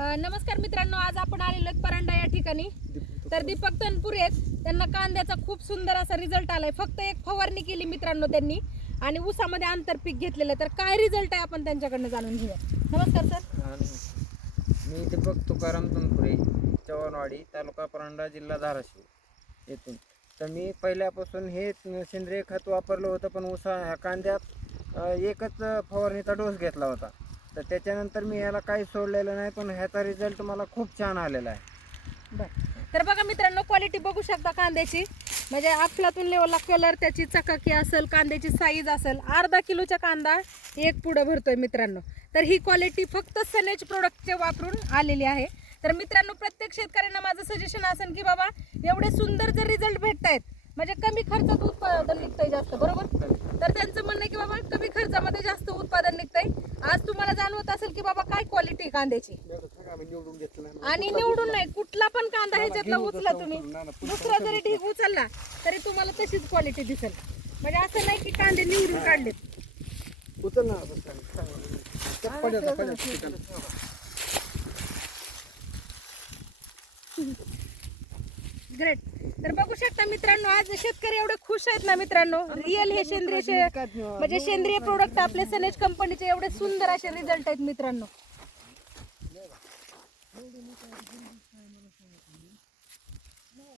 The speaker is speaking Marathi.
नमस्कार मित्रांनो आज आपण आलेलो परांडा या ठिकाणी. तर दीपक तनपुरे त्यांना कांद्याचा खूप सुंदर असा रिझल्ट आलाय. फक्त एक फवारणी केली मित्रांनो त्यांनी आणि ऊसामध्ये आंतरपीक घेतलेलं आहे. तर काय रिझल्ट आहे आपण त्यांच्याकडनं जाणून घेऊया. नमस्कार सर. मी दीपक तुकाराम तनपुरे चव्हाणवाडी तालुका परांडा जिल्हा धाराशिव येथून. तर मी पहिल्यापासून हे सेंद्रिय खत वापरलं होतं पण ऊसा ह्या कांद्यात एकच फवारणीचा डोस घेतला होता. तर त्याच्यानंतर मी याला काही सोडलेलं नाही पण ह्याचा रिझल्ट मला खूप छान आलेला आहे. बर. तर बघा मित्रांनो क्वालिटी बघू शकता कांद्याची. म्हणजे अफलातून लेवलला कलर त्याची चकाकी असेल कांद्याची साईज असेल अर्धा किलोचा कांदा एक पुढं भरतोय मित्रांनो. तर ही क्वालिटी फक्त सनेज प्रोडक्टचे वापरून आलेली आहे. तर मित्रांनो प्रत्येक शेतकऱ्यांना माझं सजेशन असेल की बाबा एवढे सुंदर जर रिझल्ट आहेत म्हणजे कमी खर्चात उत्पादन निघतंय जास्त बरोबर तर त्यांचं म्हणणं आहे की बाबा कमी खर्चामध्ये जास्त उत्पादन निघतंय. आज तुम्हाला जाणवत असेल की बाबा काय क्वालिटी कांद्याची? आणि निवडून नाही कुठला पण कांदा ह्याच्यातला उचला तुम्ही. दुसरा जरी ढीग उचलला तरी तुम्हाला तशीच क्वालिटी दिसेल. म्हणजे असं नाही की कांदे निवडून काढलेत. उचल ना ग्रेट तर बघू शकता मित्रांनो आज शेतकरी एवढे खुश आहेत ना मित्रांनो? रिअल हे सेंद्रिय म्हणजे सेंद्रिय प्रोडक्ट आपले सनेज कंपनीचे एवढे सुंदर असे रिझल्ट आहेत मित्रांनो.